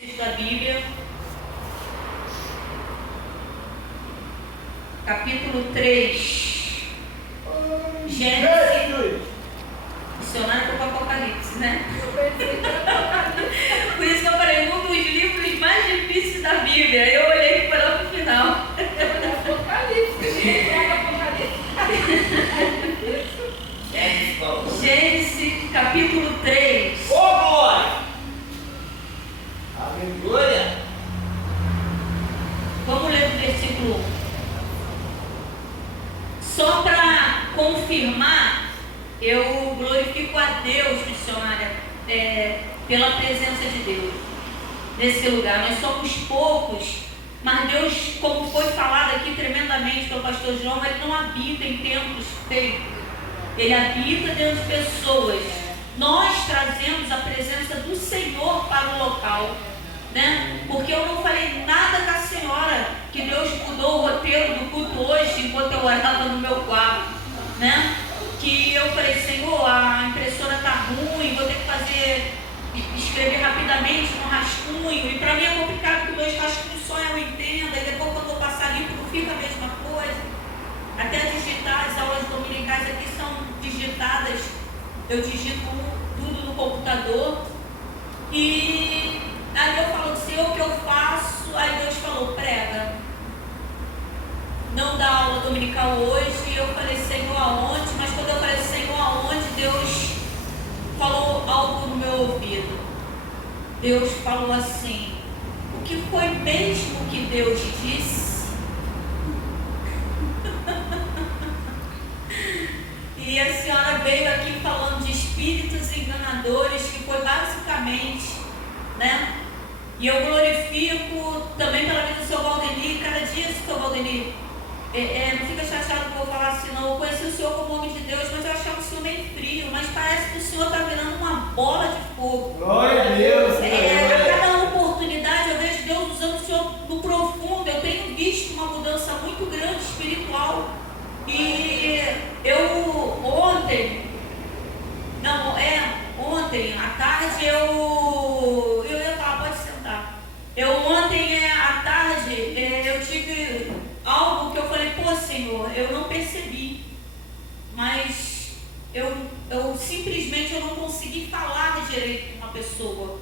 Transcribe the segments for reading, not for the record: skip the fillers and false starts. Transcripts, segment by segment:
Da Bíblia, capítulo 3, Gênesis, dicionário para o Apocalipse, né? Por isso que eu falei, um dos livros mais difíceis da Bíblia. Eu olhei para o final. Gênesis, capítulo 3. Ô, glória! Aleluia! Vamos ler o versículo 1. Só para confirmar, eu glorifico a Deus, missionária, pela presença de Deus nesse lugar. Nós somos poucos, mas Deus, como foi falado aqui tremendamente pelo pastor João, ele não habita em templos feitos, ele habita dentro de pessoas. Nós trazemos a presença do Senhor para o local, né? Porque eu não falei nada com a senhora que Deus mudou o roteiro do culto hoje enquanto eu orava no meu quarto, né? Que eu falei, Senhor, a impressora está ruim, vou ter que escrever rapidamente no rascunho, e para mim é complicado porque dois rascunhos só eu entendo, e depois quando eu vou passar limpo não fica a mesma coisa. Até digitar, as aulas dominicais aqui são digitadas, eu digito tudo no computador, e aí eu falo, Senhor, o que eu faço? Aí Deus falou, prega. Não dá aula dominical hoje. E eu falei, Senhor, aonde? Mas quando eu falei, Senhor, aonde? Deus falou algo no meu ouvido. Deus falou assim, o que foi mesmo que Deus disse? E a senhora veio aqui falando de espíritos enganadores, que foi basicamente, né? E eu glorifico também pela vida do seu Valdenir. Cada dia, seu Valdenir, não fica chateado que eu vou falar assim, não. Eu conheci o senhor como homem de Deus, mas eu achava o senhor meio frio. Mas parece que o senhor está virando uma bola de fogo. Glória a Deus! A cada oportunidade eu vejo Deus usando o senhor no profundo. Eu tenho visto uma mudança muito grande espiritual. E eu ontem à tarde eu ia falar, pode sentar. Ontem à tarde eu tive algo que eu falei, pô, Senhor, eu não percebi, mas eu simplesmente eu não consegui falar direito com uma pessoa,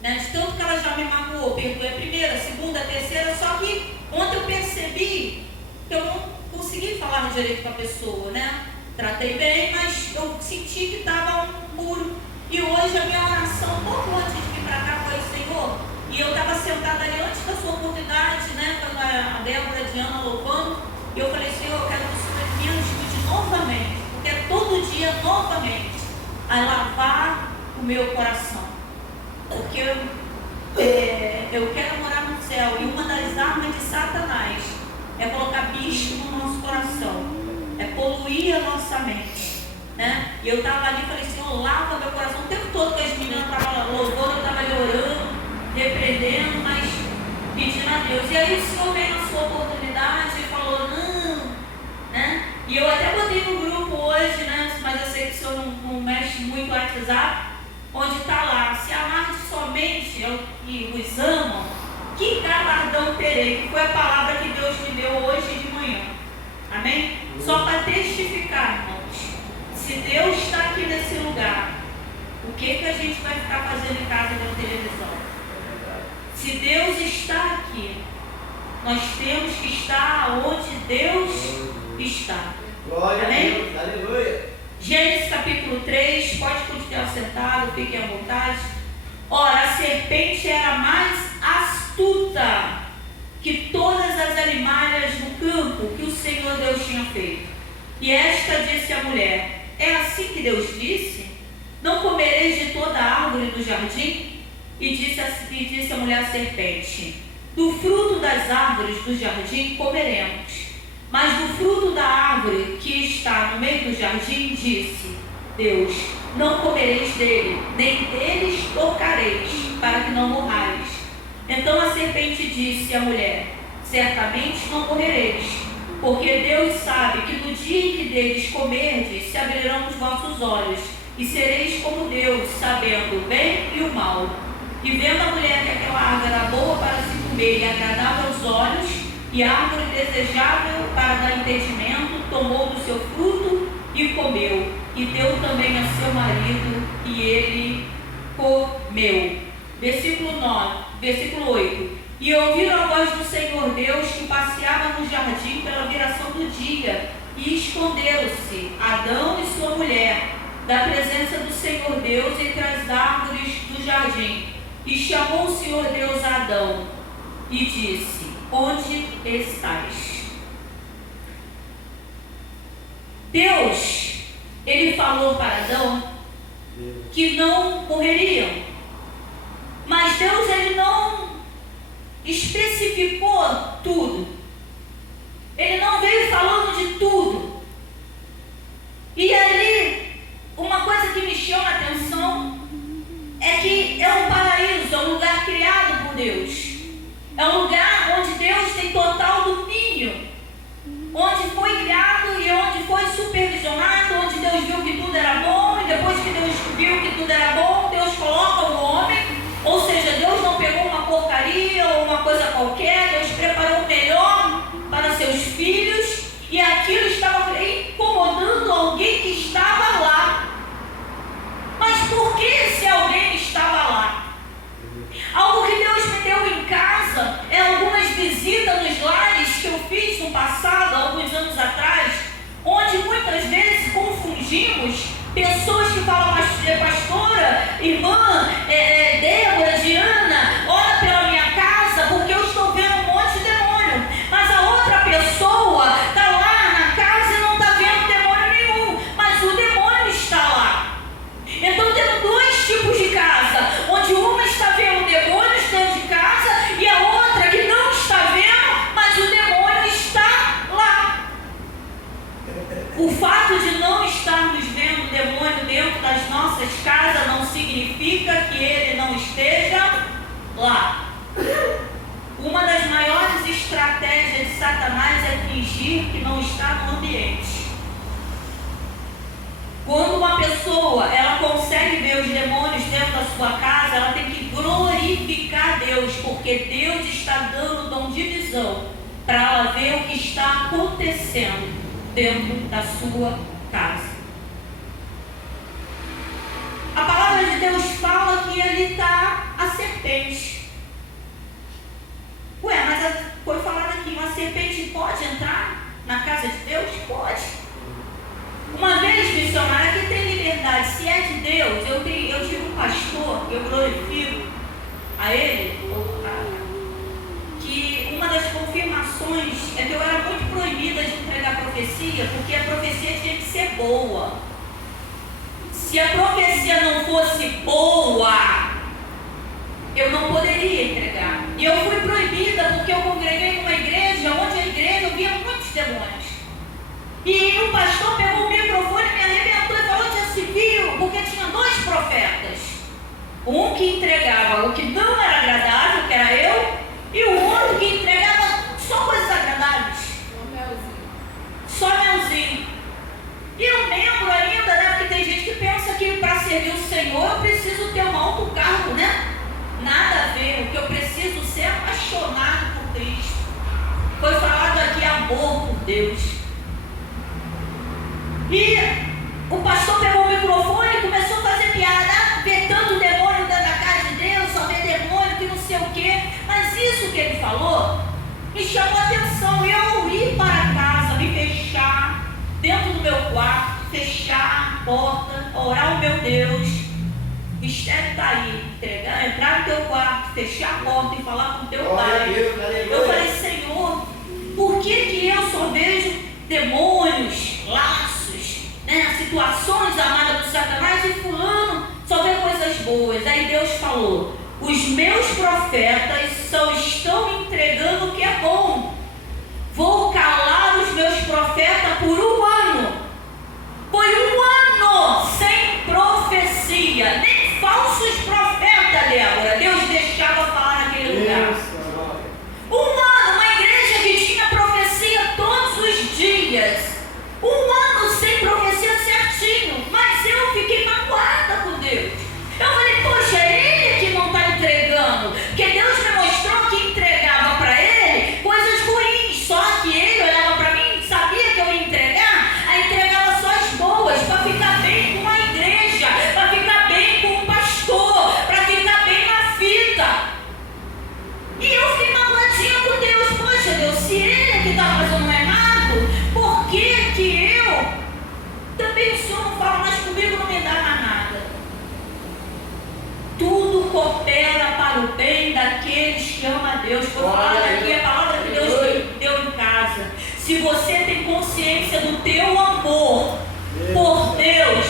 né? De tanto que ela já me magoou, perdoei a primeira, a segunda, a terceira, só que ontem eu percebi que eu não consegui falar direito com a pessoa, né? Tratei bem, mas eu senti que estava um muro. E hoje a minha oração, pouco antes de vir para cá, foi, Senhor, e eu estava sentada ali antes da sua oportunidade, né? Quando a Débora, a Diana louvando, e eu falei, Senhor, eu quero que o Senhor me ajude novamente, porque é todo dia novamente a lavar o meu coração. Porque eu quero morar no céu, e uma das armas de Satanás é colocar bicho no nosso coração, é poluir a nossa mente, né? E eu estava ali e falei, Senhor, lava meu coração. O tempo todo que as meninas estavam louvando, eu estava ali orando, repreendendo, mas pedindo a Deus. E aí o Senhor veio na sua oportunidade e falou, não, né? E eu até botei no grupo hoje, né? Mas eu sei que o Senhor não mexe muito no WhatsApp, onde está lá, se amar somente é o que vos amam, que galardão terei, que foi a palavra que Deus me deu hoje de manhã. Amém? Só para testificar, irmãos. Se Deus está aqui nesse lugar, o que a gente vai ficar fazendo em casa na televisão? Se Deus está aqui, nós temos que estar onde Deus está. Glória Amém? a Deus! Aleluia! Gênesis capítulo 3, pode continuar sentado, fiquem à vontade. Ora, a serpente era mais astuta que todas as animalhas do campo que o Senhor Deus tinha feito. E esta disse à mulher, é assim que Deus disse? Não comereis de toda a árvore do jardim? E disse a mulher à serpente, do fruto das árvores do jardim comeremos, mas do fruto da árvore que está no meio do jardim, disse Deus, não comereis dele, nem deles tocareis, para que não morrais. Então a serpente disse à mulher, certamente não morrereis, porque Deus sabe que no dia em que deles comerdes, se abrirão os vossos olhos, e sereis como Deus, sabendo o bem e o mal. E vendo a mulher que aquela árvore comer e agradável aos olhos, e árvore desejável para dar entendimento, tomou do seu fruto e comeu, e deu também a seu marido, e ele comeu. Versículo 8. E ouviram a voz do Senhor Deus que passeava no jardim pela viração do dia, e esconderam-se Adão e sua mulher da presença do Senhor Deus entre as árvores do jardim. E chamou o Senhor Deus a Adão e disse: onde estás? Deus, ele falou para Adão que não morreriam, mas Deus, ele não especificou tudo, ele não veio falando de tudo. E ali, uma coisa que me chama a atenção é que é um paraíso, é um lugar criado por Deus, é um lugar onde Deus tem total domínio, onde foi criado e onde foi supervisionado, onde Deus viu que tudo era bom, e depois que Deus viu que tudo era bom, Deus coloca o homem, ou seja, Deus não pegou uma porcaria ou uma coisa qualquer, Deus preparou o melhor para seus filhos, e aquilo estava incomodando alguém que estava lá. Mas por que esse alguém estava lá? Algo que Deus me deu em casa é algumas visitas nos lares que eu fiz no passado, alguns anos atrás, onde muitas vezes confundimos pessoas que falam: pastora, irmã, Débora, Diana, ora pela minha casa porque eu estou vendo um monte de demônio. Mas a outra pessoa está lá na casa e não está vendo demônio nenhum, mas o demônio está lá. Então temos dois tipos de casa, onde uma está vendo demônios dentro de casa e a outra que não está vendo, mas o demônio está lá. O fato de não estarmos vendo demônio dentro das nossas casas não significa que ele não esteja lá. Uma das maiores estratégias de Satanás é fingir que não está no ambiente. Quando uma pessoa ela consegue ver os demônios dentro da sua casa, ela tem que glorificar Deus, porque Deus está dando o dom de visão para ela ver o que está acontecendo dentro da sua casa. A palavra de Deus fala que ali está a serpente. Ué, mas foi falado aqui, uma serpente pode entrar na casa de Deus? Pode. Uma vez, missionário, aqui tem liberdade. Se é de Deus, eu tive um pastor, eu glorifico a ele, que uma das confirmações é que eu era muito proibida de entregar profecia, porque a profecia tinha que ser boa. Se a profecia não fosse boa, eu não poderia entregar. E eu fui proibida porque eu congreguei numa igreja onde a igreja via muitos demônios. E o pastor pegou o microfone, me arrebentou e falou: já se viu, porque tinha dois profetas. Um que entregava o que não era agradável, que era eu, e o outro que entregava só coisas agradáveis. Só melzinho. E eu lembro ainda, né, porque tem gente que pensa que para servir o Senhor eu preciso ter um alto cargo, né? Nada a ver, o que eu preciso ser apaixonado por Cristo. Foi falado aqui amor por Deus. E o pastor pegou o microfone e começou a fazer piada, ver tanto demônio dentro da casa de Deus, só ver demônio que não sei o quê. Mas isso que ele falou me chamou a atenção. Eu ir para casa, me fechar dentro do meu quarto, fechar a porta, orar ao meu Deus. Mistério está aí, entrar no teu quarto, fechar a porta e falar com o teu pai. Eu falei: Senhor, por que eu só vejo demônios, laços, né, situações amadas do Satanás, e fulano só vê coisas boas? Aí Deus falou: os meus profetas só estão entregando o que é bom. Vou calar os meus profetas por um ano. Foi um ano sem profecia, nem falsos profetas, Débora, Deus deixava falar naquele lugar. Um ano, uma igreja que tinha profecia todos os dias. Um ano sem profecia certinho, mas eu fiquei magoada com Deus. Eu falei: poxa, é ele que não está entregando, porque Deus me que está fazendo errado, por que que eu? Também o Senhor não fala mais comigo, não me dá mais nada. Tudo coopera para o bem daqueles que amam a Deus. Vou falar daqui a palavra que Deus me deu em casa. Se você tem consciência do teu amor por Deus,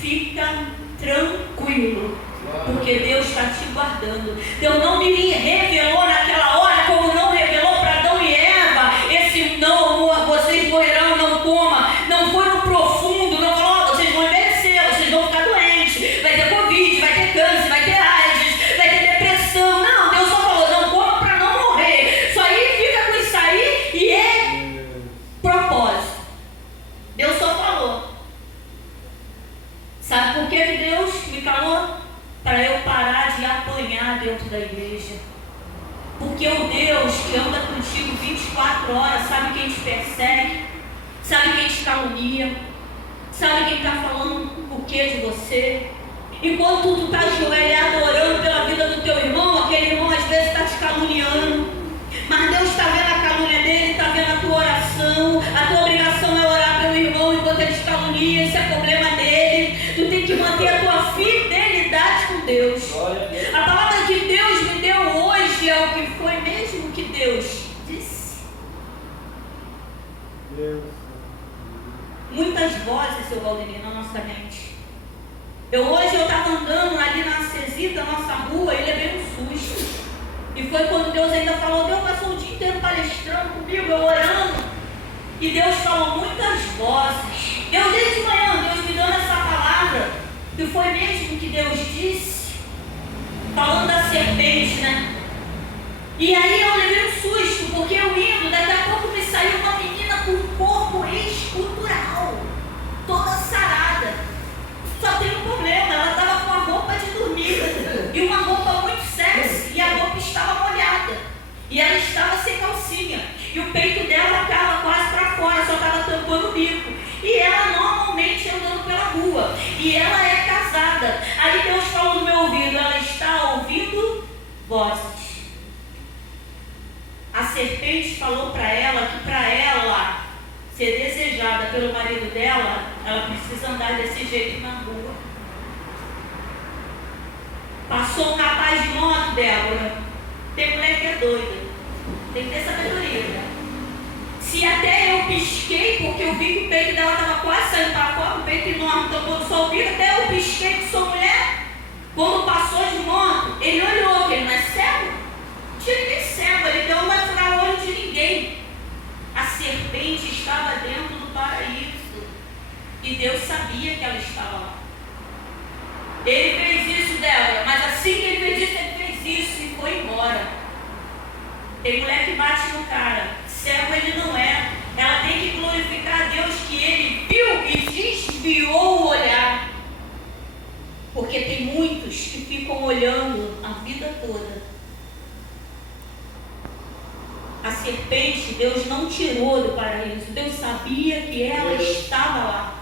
fica tranquilo, porque Deus está te guardando. Deus não me revelou naquela hora, como não revelou para Adão e Eva, esse não, vocês morrerão, não coma. Não foi no profundo, não falou, vocês vão envelhecer, vocês vão ficar doentes, vai ter Covid, vai ter câncer, vai ter AIDS, vai ter depressão. Não, Deus só falou, não coma para não morrer. Só aí fica com isso aí e é propósito. Deus só falou. Sabe por que Deus me calou? Para eu parar de apanhar dentro da igreja. Porque o Deus que anda contigo 24 horas, sabe quem te persegue, sabe quem te calunia, sabe quem está falando o que de você. Enquanto tu está ajoelhado orando pela vida do teu irmão, aquele irmão às vezes está te caluniando, mas Deus está vendo a calúnia dele, está vendo a tua oração. A tua obrigação é orar pelo irmão enquanto ele te calunia, esse é problema dele. Tu tem que manter a tua fidelidade com Deus. A palavra que Deus me deu hoje é o que foi mesmo que Deus disse. Muitas vozes, seu Valdemir, na nossa mente. Hoje eu estava andando ali na Cesita, nossa rua, e levei um susto. E foi quando Deus ainda falou, Deus passou o dia inteiro palestrando comigo, eu orando. E Deus falou muitas vozes. Desde de manhã, Deus me dando essa palavra. E foi mesmo que Deus disse, falando da serpente, né? E aí eu levei um susto, porque eu indo, daqui a pouco me saiu uma menina com um corpo escultural, toda sarada. Só tem um problema, ela estava com a roupa de dormir e uma roupa muito sexy, e a roupa estava molhada, e ela estava sem calcinha, e o peito dela estava quase para fora, só estava tampando o bico, e ela normalmente andando pela rua, e ela é casada. Aí Deus falou no meu ouvido, ela está ouvindo vozes. A serpente falou para ela que para ela ser desejada pelo marido dela, ela precisa andar desse jeito na rua. Passou um rapaz de moto, Débora. Tem mulher que é doida, tem que ter sabedoria, né? Se até eu pisquei, porque eu vi que o peito dela estava quase saindo para fora, o peito enorme, tampando só o bico, até eu pisquei que sou mulher. Quando passou de moto, ele olhou, que ele não é cego? Não tinha ninguém cego, ele deu uma furar o olho de ninguém. A serpente estava dentro do paraíso e Deus sabia que ela estava lá. Ele fez isso, Débora, mas assim que ele fez isso, ele fez isso e foi embora. Tem mulher que bate no cara, cego ele não é. Ela tem que glorificar a Deus que ele viu e desviou o olhar. Porque tem muitos que ficam olhando a vida toda. A serpente, Deus não tirou do paraíso. Deus sabia que ela estava lá.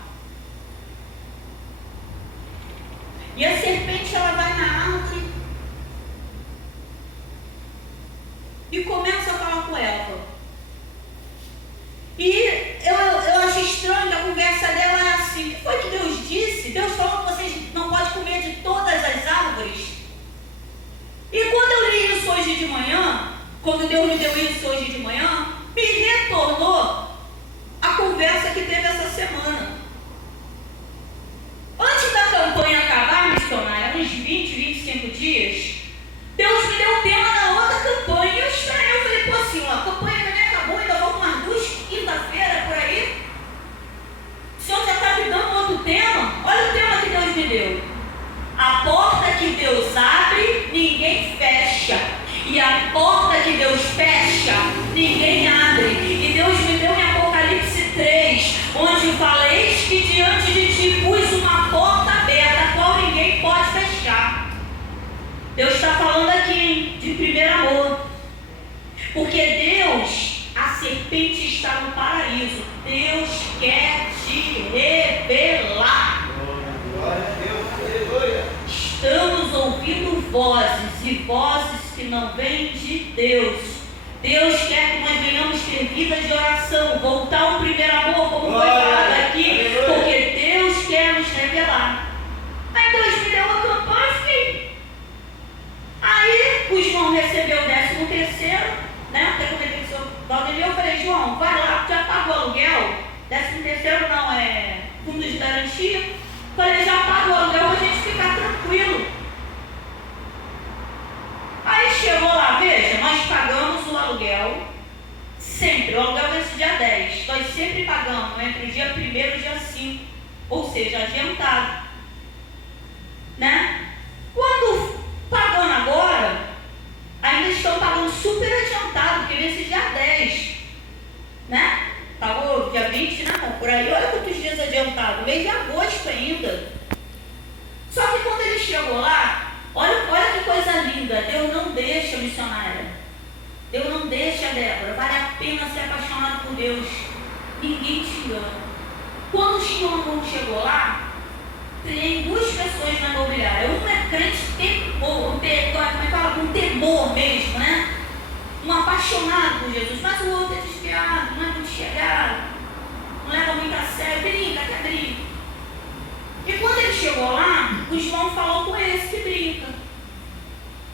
E a serpente, ela vai na árvore e começa a falar com Eva. E eu acho estranho, a conversa dela é assim. O que foi que Deus disse? Deus falou que vocês não podem comer de todas as árvores. E quando eu li isso hoje de manhã, quando Deus me deu isso hoje de manhã, me retornou a conversa que teve essa semana. Antes da campanha acabar, missionária, uns 20, 25 dias, Deus me deu o tema da outra campanha. E eu estranhei, eu falei, pô, senhor, a campanha também acabou, ainda vão umas 2 quinta-feira por aí. O senhor já está me dando outro tema? Olha o tema que Deus me deu. A porta que Deus abre, ninguém fecha. E a porta que Deus fecha, ninguém abre. E Deus me deu em Apocalipse 3, onde fala, eis que diante de ti pus uma porta aberta, a qual ninguém pode fechar. Deus está falando aqui de primeiro amor. Porque Deus, a serpente está no paraíso. Deus quer te revelar. Glória a Deus, aleluia. Estamos ouvindo vozes, e vozes que não vêm de Deus. Deus quer que nós venhamos ter vida de oração, voltar ao primeiro amor, como foi falado aqui, porque Deus quer nos revelar. Aí Deus me deu uma campanha, fiquei. Aí o João recebeu o 13º, né? Até comentei com o senhor Valdemir, eu falei, João, vai lá, já pagou o aluguel? 13º não, é fundo de garantia. Falei, já pagou o aluguel, a gente ficar tranquilo. Aí chegou lá, veja, nós pagamos o aluguel sempre, o aluguel vence dia 10, nós sempre pagamos entre o dia 1º e o dia 5, ou seja, adiantado, né? Quando pagando agora, ainda estão pagando super adiantado, porque vence dia 10, né? Pagou dia 20, né? Por aí, olha quantos dias adiantado, mês de agosto ainda. Só que quando ele chegou lá, olha que coisa linda, Deus não deixa, missionária. Deus não deixa, Débora. Vale a pena ser apaixonado por Deus. Ninguém te engana. Quando o João chegou lá, tem 2 pessoas na imobiliária. Uma é crente com temor mesmo, né? Um apaixonado por Jesus, mas o outro é desviado, não é muito chegado, não leva muito a sério, brinca, quer brinca. E quando ele chegou lá, o João falou com esse que brinca.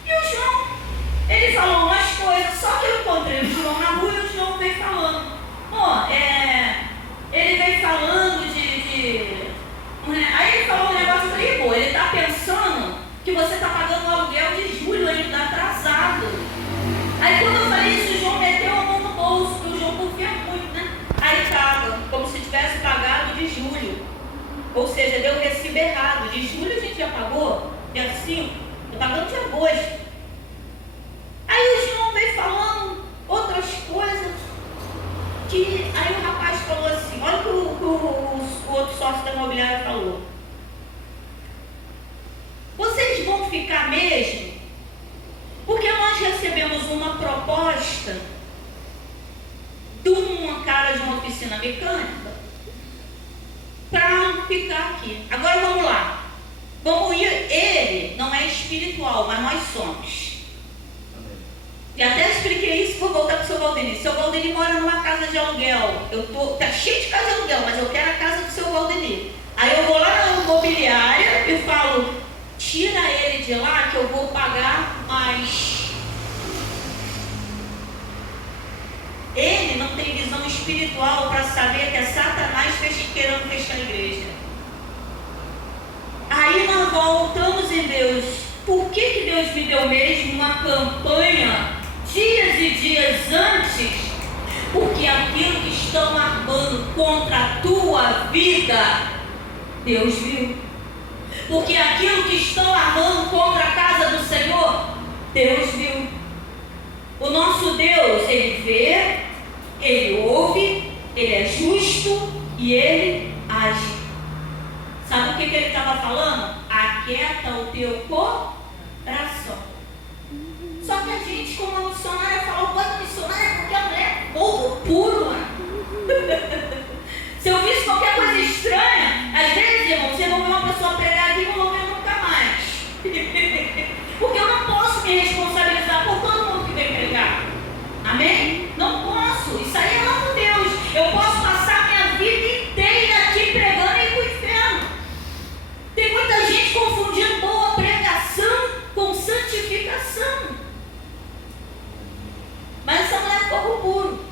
E o João, ele falou umas coisas, só que eu encontrei o João na rua e o João veio falando. Ele veio falando aí ele falou um negócio, eu falei, pô, ele está pensando que você está pagando o aluguel de julho, ele está atrasado. Aí quando eu falei isso, o João meteu a mão no bolso, porque o João confia muito, né? Aí estava, como se tivesse pagado de julho. Ou seja, deu o recibo errado. De julho a gente já pagou, dia 5, eu pagando de agosto. Aí o João veio falando outras coisas, aí o rapaz falou assim, olha o que o outro sócio da imobiliária falou. Vocês vão ficar mesmo? Porque nós recebemos uma proposta de uma cara de uma oficina mecânica para ficar aqui. Agora vamos lá. Vamos ir, ele não é espiritual, mas nós somos. E até expliquei isso, vou voltar para o seu Valdemir. Seu Valdemir mora numa casa de aluguel. Tá cheio de casa de aluguel, mas eu quero a casa do seu Valdemir. Aí eu vou lá na imobiliária e falo, tira ele de lá que eu vou pagar mais. Ele não tem visão espiritual para saber que é Satanás querendo fechar a igreja. Aí nós voltamos em Deus. Por que Deus me deu mesmo uma campanha dias e dias antes? Porque aquilo que estão armando contra a tua vida, Deus viu. Porque aquilo que estão armando contra a casa do Senhor, Deus viu. O nosso Deus, Ele vê, Ele ouve, Ele é justo e Ele age. Sabe o que Ele estava falando? Aquieta o teu coração. Só que a gente, como a missionária, falou, quando missionária, porque a mulher é povo puro, mano. Se eu visse qualquer coisa estranha, às vezes, irmão, você vai ver uma pessoa pregar aqui e não vou ver nunca mais. Porque eu não posso me responsabilizar por todo mundo que vem pregar. Amém? Não posso. Isso aí é lá com Deus. Eu posso passar minha vida inteira aqui pregando e ir para o inferno. Tem muita gente confundindo boa pregação com santificação. Mas essa mulher é fogo puro.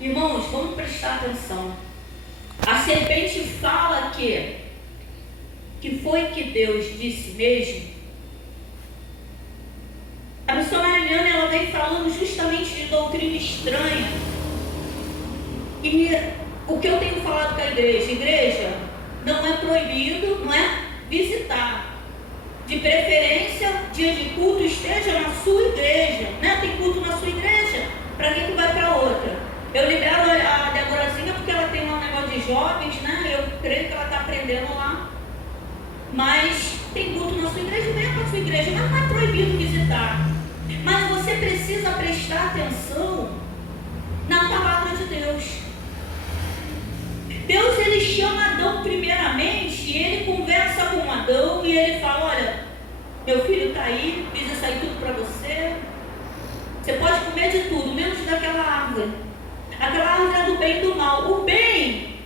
Irmãos, vamos prestar atenção. A serpente fala que foi que Deus disse mesmo. A missionária Eliana, ela vem falando justamente de doutrina estranha. E o que eu tenho falado com a igreja, não é proibido, não é visitar. De preferência, dia de culto esteja na sua igreja, né? Tem culto na sua igreja, para quem que vai para outra? Eu libero a Deborazinha porque ela tem um negócio de jovens, né? Eu creio que ela está aprendendo lá. Mas tem culto na sua igreja, venha para a sua igreja, mas não é proibido visitar. Mas você precisa prestar atenção na palavra de Deus. Deus, ele chama Adão primeiramente, e ele conversa com Adão e ele fala, olha, meu filho está aí, fiz isso aí tudo para você. Você pode comer de tudo, menos daquela árvore. Aquela árvore é do bem e do mal. O bem,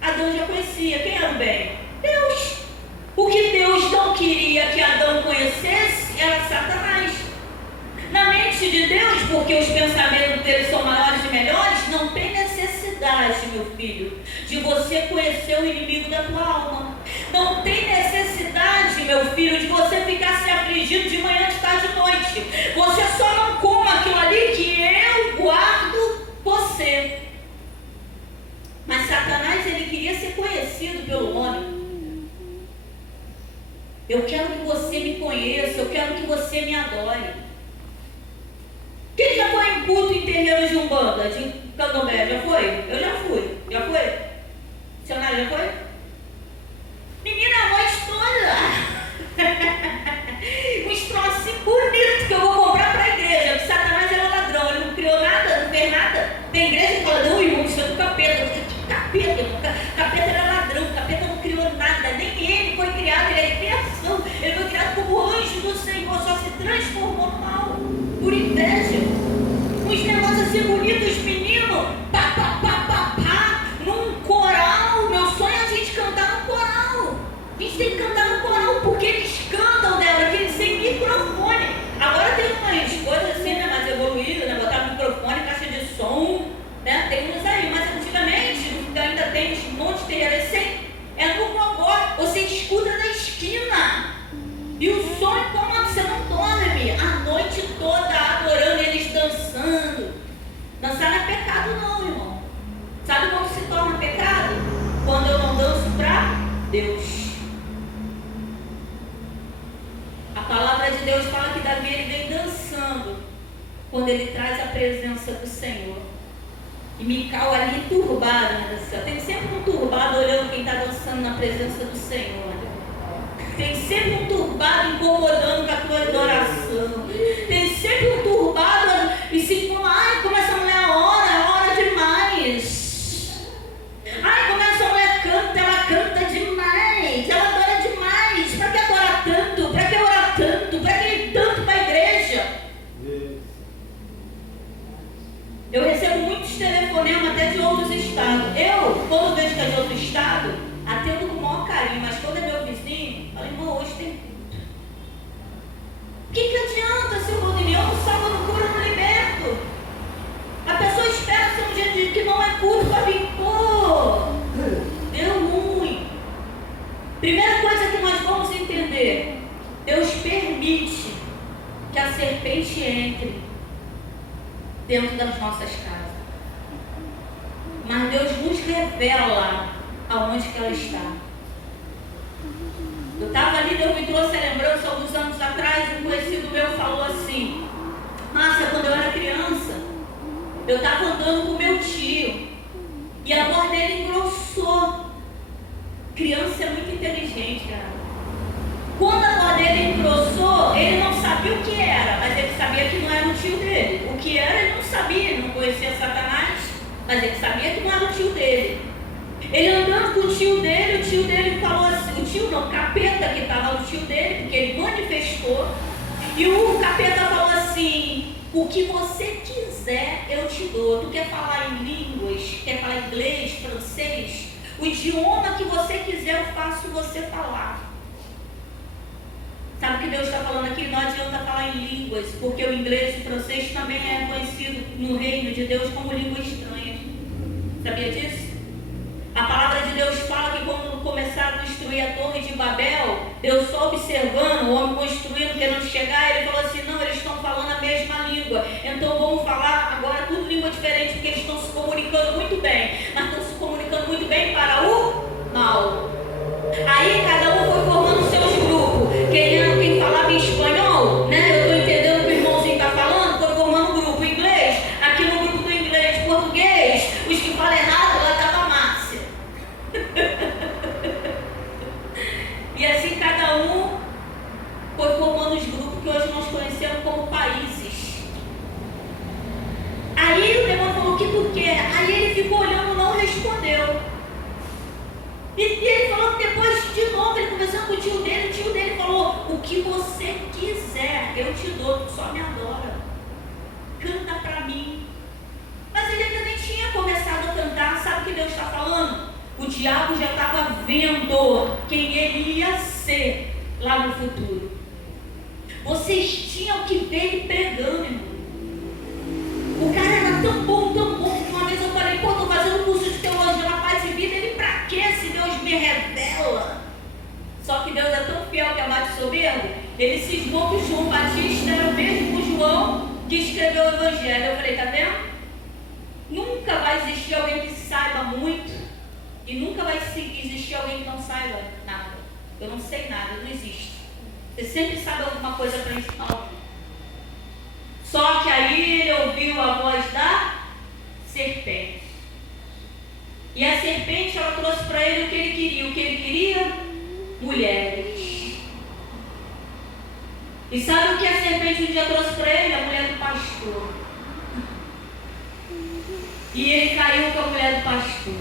Adão já conhecia. Quem era o bem? Deus. O que Deus não queria que Adão conhecesse era Satanás. Na mente de Deus, porque os pensamentos dele são maiores e melhores, não tem necessidade, meu filho, de você conhecer o inimigo da tua alma. Não tem necessidade, meu filho, de você ficar se afligindo de manhã, de tarde, de noite. Você só não coma aquilo ali que eu guardo você. Mas Satanás, ele queria ser conhecido pelo homem. Eu quero que você me conheça, eu quero que você me adore. Quem já foi em culto em terreiro de Umbanda, de Candomblé? Já foi? Eu já fui. Já foi? Dicionário já foi? Menina, a noite toda. Uns trocinhos bonitos que eu vou comprar para a igreja. Porque Satanás era ladrão, ele não criou nada, não fez nada. Tem igreja que fala, não, irmão, isso é do capeta. Que capeta? Capeta era ladrão, capeta não criou nada. Nem ele foi criado, ele é criação. Ele foi criado como anjo do Senhor, só se transformou no mal. Por inveja, uns negócios assim bonitos, meninos, pá, pá, pá, pá, pá, num coral. Meu sonho é a gente cantar no coral. A gente tem que cantar no coral porque eles cantam dela, que eles têm microfone. Agora tem umas coisas assim, né, mais evoluídas, né, botar microfone, caixa de som, né, tem uns aí, mas antigamente ainda tem um monte de terreiro assim, é no gogó, você escuta na esquina. E o som é como você não dorme a noite toda adorando, eles dançando. Dançar não é pecado não, irmão. Sabe como se torna pecado? Quando eu não danço para Deus. A palavra de Deus fala que Davi ele vem dançando quando ele traz a presença do Senhor. E Mical ali turbada, né? Tem sempre um turbado olhando quem está dançando na presença do Senhor. Tem sempre um turbado incomodando com a tua adoração. Tem sempre um turbado e se ai, como essa mulher ora demais. Ai, como essa mulher canta, ela canta demais, ela adora demais. Para que adorar tanto? Para que orar tanto? Para que ir tanto para a igreja? Eu recebo muitos telefonemas até de outros estados. Eu, quando vejo que é de outro estado, atendo com o maior carinho, mas quando é meu vizinho, falo, irmão, hoje tem culto. O que adianta se o Rodinho não salva, não cura, não liberto? A pessoa espera ser um dia que não é culto para vir, pô, deu ruim. Primeira coisa que nós vamos entender, Deus permite que a serpente entre dentro das nossas casas. Mas Deus nos revela aonde que ela está. Eu estava ali, Deus me trouxe a lembrança alguns anos atrás, um conhecido meu falou assim, Márcia, quando eu era criança, eu estava andando com meu tio e a voz dele engrossou. Criança é muito inteligente, cara. Quando a voz dele engrossou, ele não sabia o que era, mas ele sabia que não era o tio dele. O que era, ele não sabia, ele não conhecia Satanás, mas ele sabia que não era o tio dele. Ele andando com o tio dele falou assim, o tio não, o capeta que estava no tio dele, porque ele manifestou, e o capeta falou assim, o que você quiser eu te dou. Tu quer falar em línguas, quer falar inglês, francês, o idioma que você quiser eu faço você falar. Sabe o que Deus está falando aqui? Não adianta falar em línguas, porque o inglês e o francês também é conhecido no reino de Deus como língua estranha. Sabia disso? A palavra de Deus fala que quando começaram a destruir a torre de Babel, Deus só observando, o homem construindo, querendo chegar, ele falou assim, não, eles estão falando a mesma língua, então vamos falar agora tudo língua diferente, porque eles estão se comunicando muito bem, mas estão se comunicando muito bem para o mal. Aí cada um foi formando seus grupos. Quem falava em espanhol, né? Eu estou entendendo o que o irmãozinho está falando, foi formando um grupo inglês. Aqui no grupo do inglês, português, os que falam errado, lá estava a Márcia. E assim cada um foi formando os grupos que hoje nós conhecemos como países. Aí o demônio falou, o que tu quer? Aí ele ficou olhando, não respondeu. E ele falou que depois de novo ele conversando com o tio dele falou: o que você quiser, eu te dou, tu só me adora. Canta para mim. Mas ele ainda nem tinha começado a cantar. Sabe o que Deus está falando? O diabo já estava vendo quem ele ia ser lá no futuro. Vocês tinham que ver ele pregando, irmão. O cara era tão bom, que uma vez eu falei: pô, estou fazendo curso de teologia na paz e vida. Ele, pra quê se Deus me revela? Só que Deus é tão fiel que abate soberbo. Ele cismou que o João Batista era o mesmo João que escreveu o Evangelho. Eu falei: tá vendo? Nunca vai existir alguém que saiba muito e nunca vai existir alguém que não saiba nada. Eu não sei nada, não existe. Você sempre sabe alguma coisa para ensinar alguém. Só que aí ele ouviu a voz da serpente. E a serpente, ela trouxe para ele o que ele queria. O que ele queria? Mulheres. E sabe o que a serpente um dia trouxe para ele? A mulher do pastor. E ele caiu com a mulher do pastor.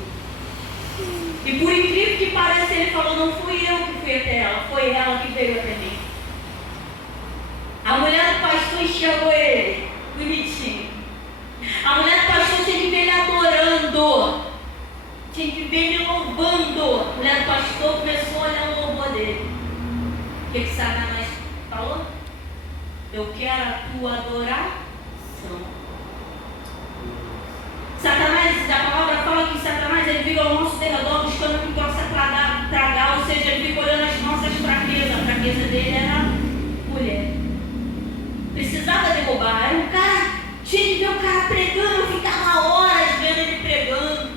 E por incrível que pareça, ele falou: não fui eu que fui até ela, foi ela que veio até mim. A mulher do pastor enxergou ele, bonitinho. A mulher do pastor tinha que ver ele adorando, tinha que ver ele louvando. A mulher do pastor começou a olhar o louvor dele. O que Satanás falou? Eu quero a tua adoração. Satanás, a palavra fala que Satanás, ele fica ao nosso derredor buscando que possa tragar, ou seja, ele fica olhando as nossas fraquezas. A fraqueza dele era mulher. Precisava derrubar. Era um cara, tinha que ver o cara pregando, eu ficava horas vendo ele pregando.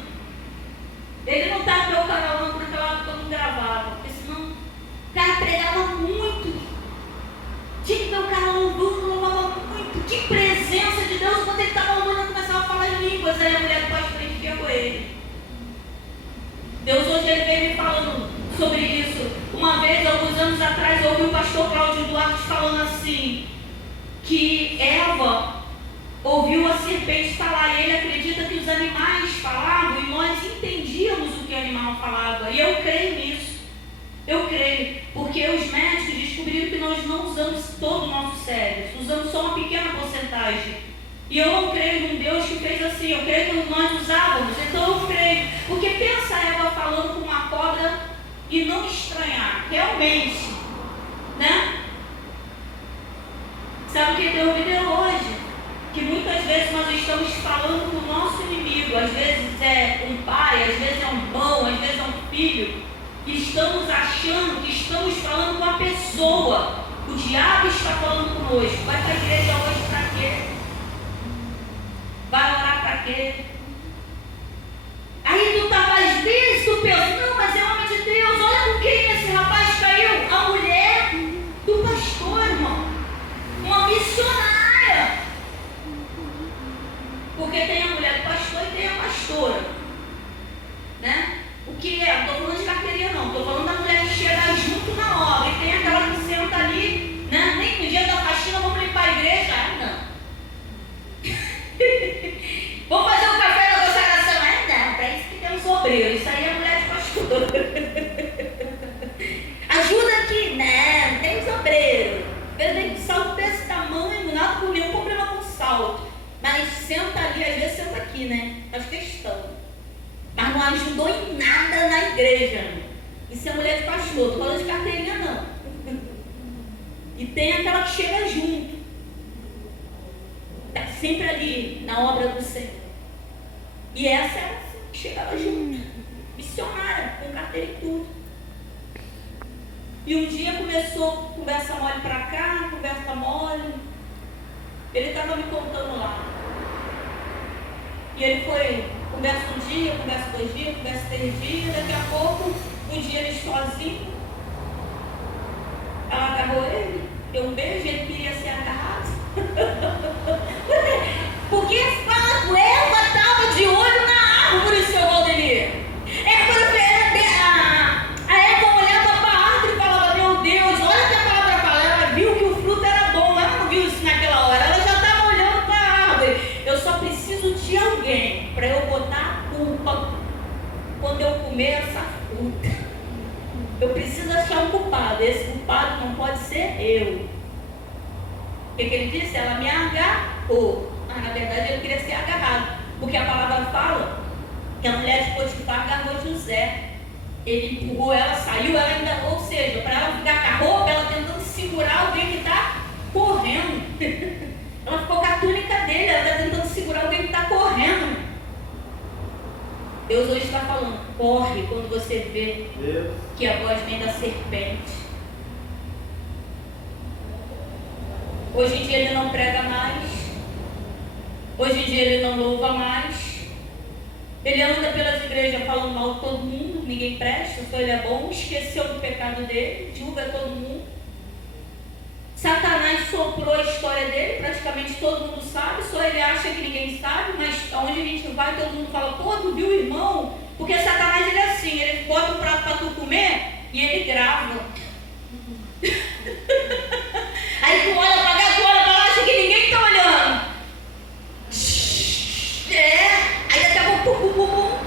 Ele não estava no meu canal não, porque naquela época eu não gravava, porque senão o cara pregava muito. Tinha que ver o cara louvando, louvava muito. Que presença de Deus. Quando ele estava louvando, eu começava a falar em línguas. Aí a mulher do pastor enxergou ele. Deus hoje ele veio me falando sobre isso. Uma vez, alguns anos atrás, eu ouvi o pastor Cláudio Duarte falando assim, que Eva ouviu a serpente falar, e ele acredita que os animais falavam, e nós entendíamos o que o animal falava. E eu creio nisso. Eu creio, porque os médicos descobriram que nós não usamos todo o nosso cérebro, usamos só uma pequena porcentagem. E eu não creio num Deus que fez assim, eu creio que nós usávamos, então eu creio. Porque pensa Eva falando com uma cobra e não estranhar, realmente, né? Sabe o que Deus me deu hoje? Que muitas vezes nós estamos falando com o nosso inimigo, às vezes é um pai, às vezes é um irmão, às vezes é um filho. Estamos achando que estamos falando com a pessoa. O diabo está falando conosco. Vai para a igreja hoje para quê? Vai orar para quê? Aí tu estava às vezes, tu pensa: não, mas é homem de Deus. Olha com quem esse rapaz caiu. A mulher do pastor, irmão. Uma missionária. Porque tem a mulher do pastor e tem a pastora, né? O que é? Não estou falando de carteirinha não, estou falando da mulher que chega junto na obra, e tem aquela que senta ali, né? Nem no dia da faxina vamos limpar a igreja. Ah, não. Vamos fazer um café da consagração. Ah, não, para isso que temos obreiro, isso aí é mulher de pastor. Ajuda aqui, não, temos obreiro. Eu tenho salto desse tamanho, nada por nenhum problema com salto. Mas senta ali, às vezes senta aqui, né? Faz questão. Mas não ajudou em nada na igreja. Isso é mulher de pastor, estou falando de carteirinha não. E tem aquela que chega junto. Está sempre ali na obra do Senhor. E essa era assim, que chegava junto. Missionária, com carteira e tudo. E um dia começou conversa mole para cá, conversa mole. Ele estava me contando lá. E ele foi, conversa um dia, conversa 2 dias, conversa 3 dias, daqui a pouco, um dia ele sozinho, ela agarrou ele, deu um beijo, ele queria ser agarrado. Porque fala que Eva estava de olho na árvore, seu Valdemir. A Eva olhava para a árvore e falava: meu Deus, olha o que a palavra fala. Ela viu que o fruto era bom, ela não viu isso naquela hora, ela já estava olhando para a árvore. Eu só preciso de alguém para eu botar a culpa quando eu comer essa fruta. Eu preciso achar um culpado. Esse culpado não pode ser eu. O que ele disse? Ela me agarrou. Mas na verdade ele queria ser agarrado. Porque a palavra fala que a mulher de Potifar agarrou José. Ele empurrou ela, saiu, ela ainda, ou seja, para ela ficar com a roupa, ela tentando segurar alguém que está correndo. Ela ficou com a túnica dele, ela está tentando segurar alguém que está correndo. Deus hoje está falando, corre quando você vê que a voz vem da serpente. Hoje em dia ele não prega mais. Hoje em dia ele não louva mais. Ele anda pelas igrejas falando mal de todo mundo, ninguém presta, só ele é bom, esqueceu do pecado dele, julga todo mundo. Satanás soprou a história dele, praticamente todo mundo sabe, só ele acha que ninguém sabe, mas aonde a gente vai, todo mundo fala, pô, tu viu o irmão? Porque Satanás ele é assim, ele bota um prato para tu comer e ele grava. Aí tu olha pra cá, tu olha pra lá, acha que ninguém está olhando. Aí daqui a pouco,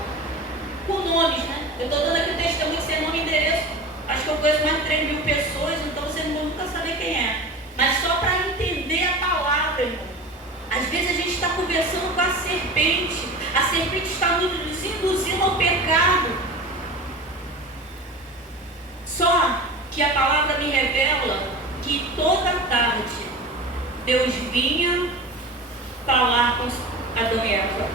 com nomes, né? Eu estou dando aqui o testemunho sem nome e endereço. Acho que eu conheço mais de 3.000 pessoas, então você não vai nunca saber quem é. Mas só para entender a palavra, irmão. Às vezes a gente está conversando com a serpente está nos induzindo ao pecado. Só que a palavra me revela que toda tarde Deus vinha falar com Adão e Eva.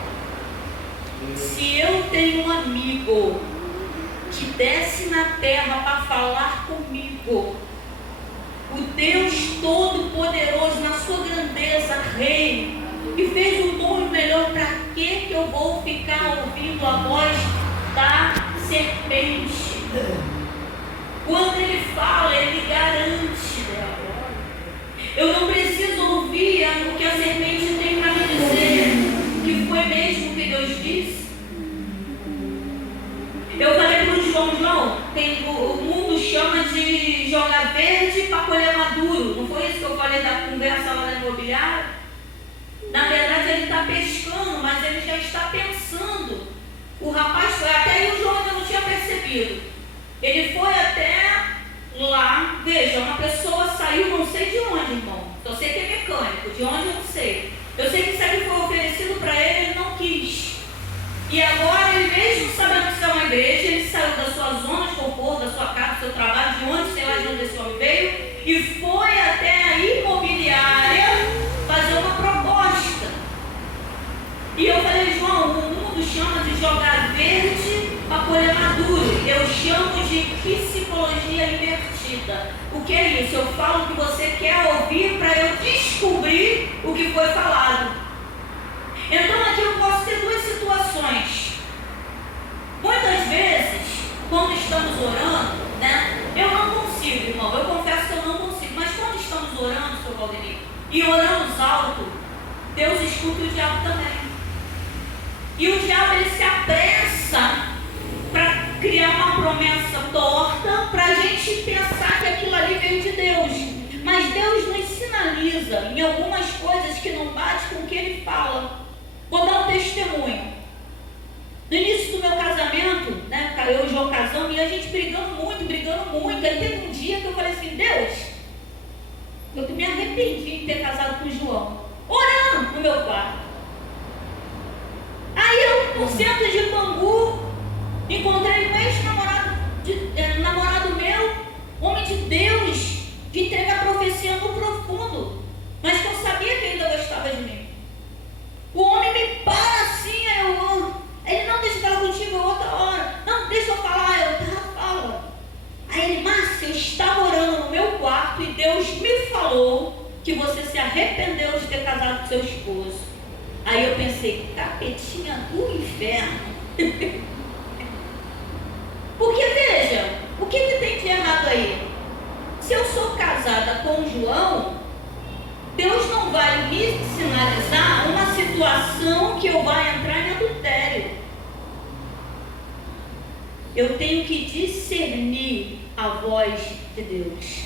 Se eu tenho um amigo que desce na terra para falar comigo, o Deus Todo-Poderoso na sua grandeza, Rei, e fez um nome melhor, para que eu vou ficar ouvindo a voz da serpente? Quando ele fala, ele garante. Eu não preciso ouvir o que a serpente tem para me dizer, que foi mesmo o que Deus disse. Eu falei para o João, o mundo chama de jogar verde para colher maduro. Não foi isso que eu falei da conversa lá na imobiliária? Na verdade ele está pescando, mas ele já está pensando. O rapaz foi, até aí o João ainda não tinha percebido. Ele foi até lá, veja, uma pessoa saiu, não sei de onde, irmão. Só sei que é mecânico, de onde eu não sei. Eu sei que isso aqui foi oferecido para ele, ele não quis. E agora, ele mesmo sabendo que isso é uma igreja, ele saiu da sua zona de conforto, da sua casa, do seu trabalho, de onde, sei lá de onde esse homem veio, e foi até a imobiliária fazer uma proposta. E eu falei, João, o mundo chama de jogar verde para colher maduro. Eu chamo de psicologia invertida. O que é isso? Eu falo o que você quer ouvir para eu descobrir o que foi falado. Então aqui eu posso ter duas situações. Muitas vezes, quando estamos orando, né? Eu não consigo, irmão, eu confesso que eu não consigo. Mas quando estamos orando, Sr. Valdemir, e oramos alto, Deus escuta o diabo também. E o diabo, ele se apressa para criar uma promessa torta, para a gente pensar que aquilo ali veio de Deus. Mas Deus nos sinaliza em algumas coisas que não bate com o que Ele fala. Vou dar um testemunho. No início do meu casamento, né, eu e o João casamos, e a gente brigando muito. Aí teve um dia que eu falei assim, Deus, eu me arrependi de ter casado com o João, orando no meu quarto. Aí eu, no centro de Bangu, encontrei um ex-namorado meu, homem de Deus, que entrega a profecia no profundo, mas que eu sabia que ainda gostava de mim. O homem me para assim, ele não deixa eu falar contigo outra hora, não, deixa eu falar, fala. Aí ele, Márcia, eu estava orando no meu quarto e Deus me falou que você se arrependeu de ter casado com seu esposo. Aí eu pensei, capetinha do inferno. Porque veja, o que tem de errado aí? Se eu sou casada com o João, Deus não vai me sinalizar uma situação que eu vai entrar em adultério. Eu tenho que discernir a voz de Deus.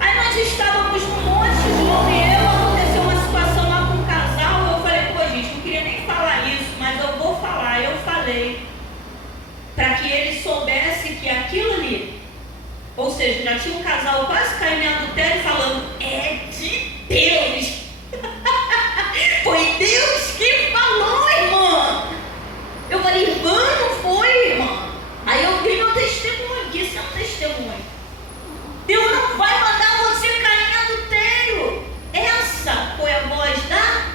Aí nós estávamos no monte, João e eu, aconteceu uma situação lá com um casal, eu falei, pô gente, não queria nem falar isso, mas eu vou falar, eu falei, para que ele soubesse que seja, já tinha um casal quase caindo em adultério falando, é de Deus. Foi Deus que falou, irmã. Eu falei, irmã, não foi, irmã. Aí eu vi meu testemunho, que esse é um testemunho. Deus não vai mandar você cair em adultério. Essa foi a voz da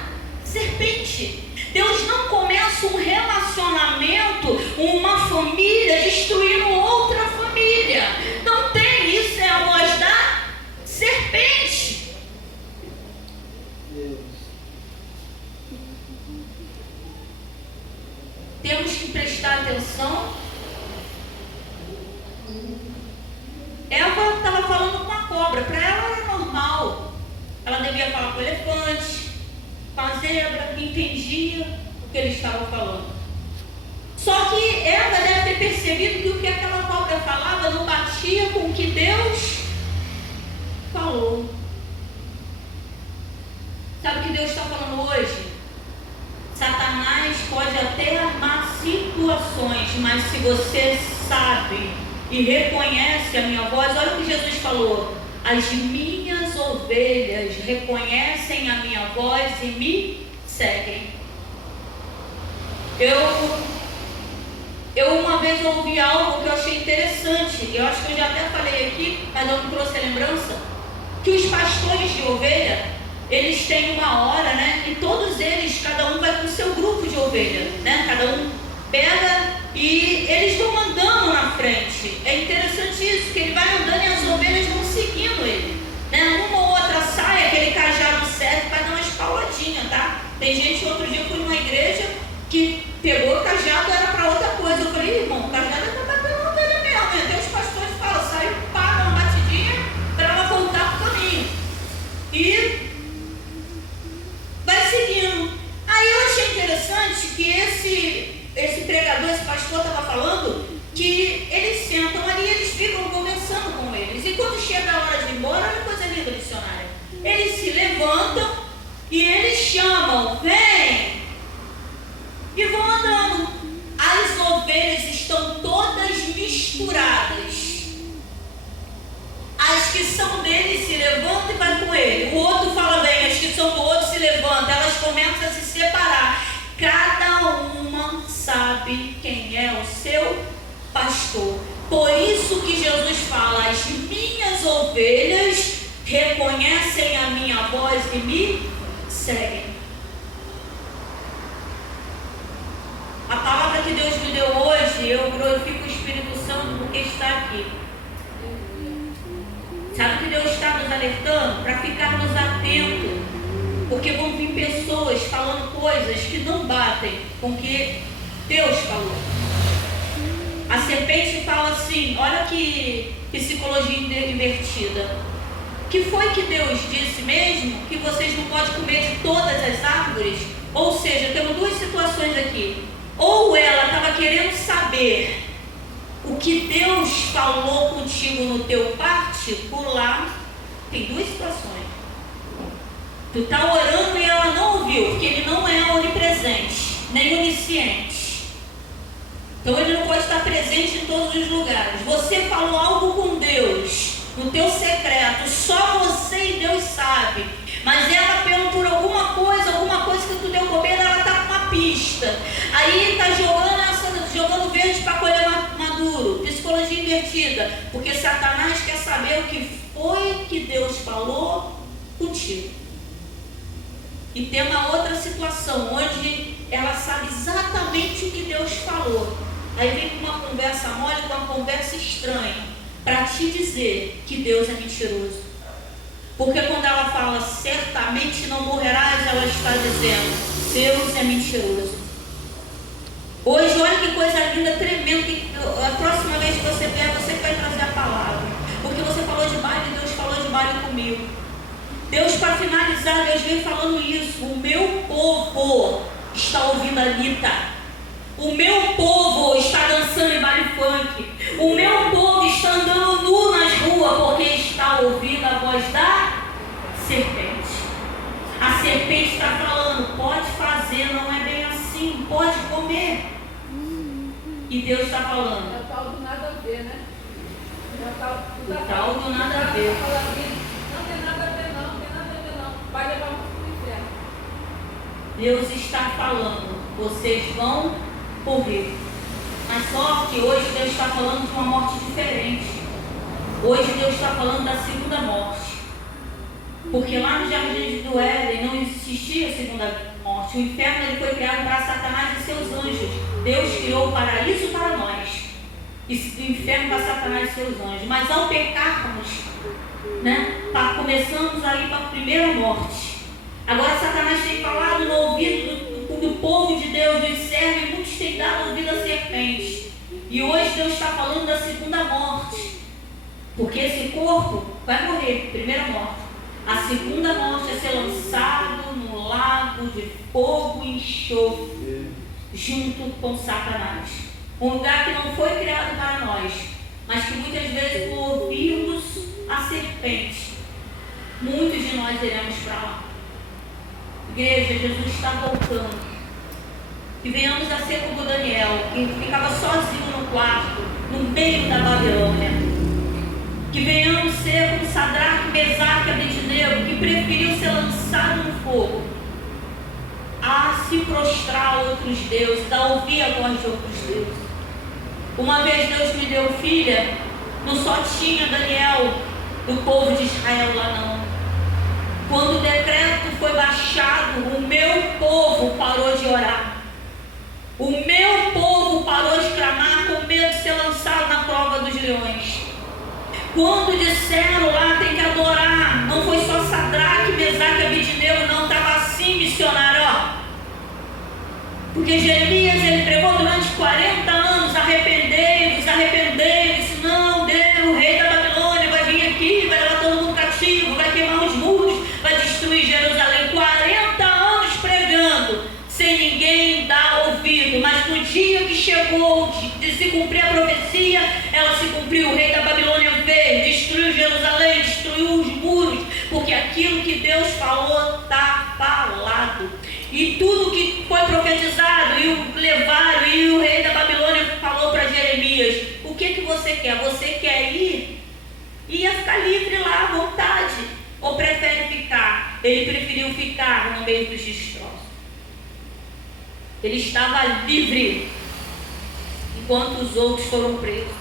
serpente. Deus não começa um relacionamento, uma família destruindo outra família. Não tem, isso é a voz da serpente. Temos que prestar atenção. Eva estava falando com a cobra, para ela era normal. Ela devia falar com o elefante, com a zebra, que entendia o que ele estava falando. Só que Eva deve ter percebido que o que aquela cobra falava não batia com o que Deus falou. Sabe o que Deus está falando hoje? Satanás pode até armar situações, mas se você sabe e reconhece a minha voz, olha o que Jesus falou: as minhas ovelhas reconhecem a minha voz e me seguem. Eu uma vez ouvi algo que eu achei interessante, eu acho que eu já até falei aqui, mas eu não trouxe a lembrança, que os pastores de ovelha, eles têm uma hora, né, e todos eles, cada um vai com o seu grupo de ovelha, né, cada um pega e eles vão andando na frente. É interessante isso, que ele vai andando e as ovelhas vão seguindo ele, né? Uma ou outra sai, aquele cajado serve para dar uma espauladinha, tá? Tem gente, outro dia eu fui numa igreja que pegou o cajado, era para outra coisa. Eu falei, irmão, o cajado é para bater uma ovelha mesmo. E até os pastores falam, sai, para uma batidinha para ela voltar para o caminho. E vai seguindo. Aí eu achei interessante que esse pregador, esse pastor estava falando que eles sentam ali e eles ficam conversando com eles. E quando chega a hora de ir embora, olha que coisa linda, missionária. Eles se levantam e eles chamam, vem! E vão andando. As ovelhas estão todas misturadas. As que são dele se levantam e vai com ele. O outro fala, vem. As que são do outro se levantam. Elas começam a se separar. Cada uma sabe quem é o seu pastor. Por isso que Jesus fala, as minhas ovelhas reconhecem a minha voz e me seguem. A palavra que Deus me deu hoje, eu glorifico o Espírito Santo porque está aqui. Sabe o que Deus está nos alertando? Para ficarmos atentos. Porque vão vir pessoas falando coisas que não batem com o que Deus falou. A serpente fala assim, olha que psicologia invertida. Que foi que Deus disse mesmo? Que vocês não podem comer de todas as árvores? Ou seja, temos duas situações aqui. Ou ela estava querendo saber o que Deus falou contigo no teu particular. Tem duas situações. Tu está orando e ela não ouviu, porque ele não é onipresente, nem onisciente. Então ele não pode estar presente em todos os lugares. Você falou algo com Deus, no teu secreto, só você e Deus sabe. Mas ela, por alguma coisa que tu deu comer, ela está com uma pista. Aí está jogando verde para colher maduro. Psicologia invertida. Porque Satanás quer saber o que foi que Deus falou contigo. E tem uma outra situação, onde ela sabe exatamente o que Deus falou. Aí vem com uma conversa mole, com uma conversa estranha, para te dizer que Deus é mentiroso. Porque quando ela fala, certamente não morrerás, ela está dizendo, Deus é mentiroso. Hoje, olha que coisa linda, tremenda, que a próxima vez que você vier, você vai trazer a palavra. Porque você falou de baile, Deus falou de baile comigo. Deus, para finalizar, Deus vem falando isso. O meu povo está ouvindo a Anitta. O meu povo está dançando em baile funk. O meu povo está andando nu nas ruas porque está ouvindo a voz da serpente. A serpente está falando, pode fazer, não é bem assim, pode comer. E Deus está falando. É o tal do nada a ver, né? O tal do nada a ver. Não tem nada a ver não, vai levar muito para o inferno. Deus está falando, vocês vão morrer. Mas só que hoje Deus está falando de uma morte diferente. Hoje Deus está falando da segunda morte. Porque lá no Jardim do Éden não existia a segunda morte. O inferno ele foi criado para Satanás e seus anjos. Deus criou o paraíso para nós. E o inferno para Satanás e seus anjos. Mas ao pecarmos, começamos a ir para a primeira morte. Agora Satanás tem falado no ouvido do povo de Deus, dos servos, e muitos têm dado ouvido à serpente. E hoje Deus está falando da segunda morte. Porque esse corpo vai morrer, primeira morte. A segunda morte é ser lançado no lago de fogo e enxofre, junto com Satanás. Um lugar que não foi criado para nós, mas que muitas vezes, por ouvirmos a serpente, muitos de nós iremos para lá. Igreja, Jesus está voltando. Que venhamos a ser como Daniel, que ficava sozinho no quarto, no meio da Babilônia. Que venhamos ser como Sadraque, Mesaque e Abednego, que preferiu ser lançado no fogo a se prostrar a outros deuses, a ouvir a voz de outros deuses. Uma vez Deus me deu filha, não só tinha Daniel do povo de Israel lá não. Quando o decreto foi baixado, o meu povo parou de orar. O meu povo parou de clamar com medo de ser lançado na prova dos leões. Quando disseram lá tem que adorar, não foi só Sadraque, Mesaque e Abednego, não, estava assim missionário, ó. Porque Jeremias ele pregou durante 40 anos, arrependei-vos, não, Deus, o rei da Babilônia vai vir aqui, vai levar todo mundo cativo, vai queimar os muros, vai destruir Jerusalém. 40 anos pregando, sem ninguém dar ouvido, mas no dia que chegou de se cumprir a profecia, ela se cumpriu. O rei da Babilônia veio, destruiu Jerusalém, destruiu os muros, porque aquilo que Deus falou está falado. E tudo que foi profetizado, e o levaram, e o rei da Babilônia falou para Jeremias: o que você quer? Você quer ir? Ia ficar livre lá à vontade, ou prefere ficar? Ele preferiu ficar no meio dos destroços. Ele estava livre, enquanto os outros foram presos.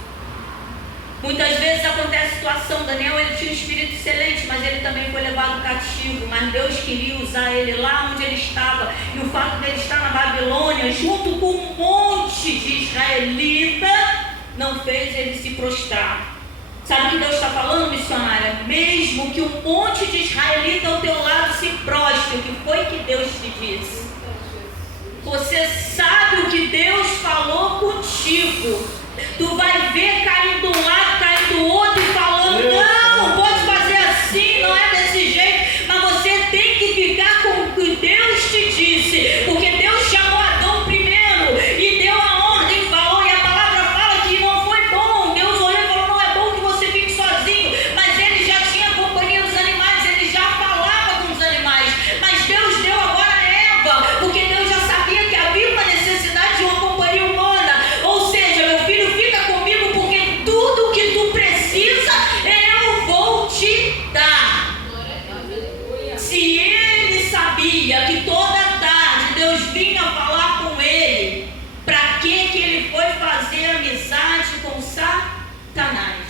Muitas vezes acontece a situação, Daniel ele tinha um espírito excelente, mas ele também foi levado cativo, mas Deus queria usar ele lá onde ele estava, e o fato dele estar na Babilônia, junto com um monte de israelita, não fez ele se prostrar. Sabe o que Deus está falando, missionária? Mesmo que um monte de israelita ao teu lado se prostre, o que foi que Deus te disse? Você sabe o que Deus falou contigo. Tu vai ver caindo um lado, caindo do outro e falando: não pode fazer assim, não é desse jeito. Mas você tem que ficar com o que Deus te disse. Porque Deus chamou Adão primeiro e deu a ordem, falou, e a palavra fala que não foi bom. Deus olhou e falou: não é bom que você fique sozinho. Mas ele já tinha companhia dos animais, ele já falava com os animais. Mas Deus deu agora a Eva, porque Deus já sabia que havia uma necessidade de uma companhia humana. Ou seja, meu filho, fica comigo, porque tudo que tu precisa eu vou te dar. Se ele sabia que toda tarde Deus vinha falar com ele, para que ele foi fazer amizade com Satanás?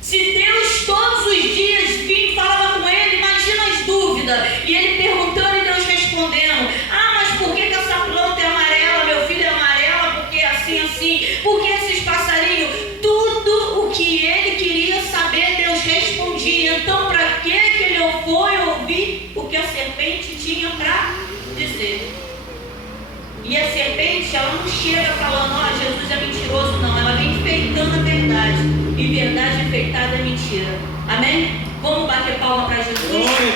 Se Deus todos os dias vinha e falava com ele, imagina as dúvidas, e ele perguntando e Deus respondendo: ah, mas por que essa planta é amarela, meu filho, é amarela, porque assim, por que esses passarinhos? Tudo o que ele queria saber, Deus respondia. Então para que ele foi ouvir o que a serpente tinha para dizer? E a serpente, ela não chega falando: ó, Jesus é mentiroso, não. Ela vem enfeitando a verdade, e verdade enfeitada é mentira. Amém? Vamos bater palma para Jesus?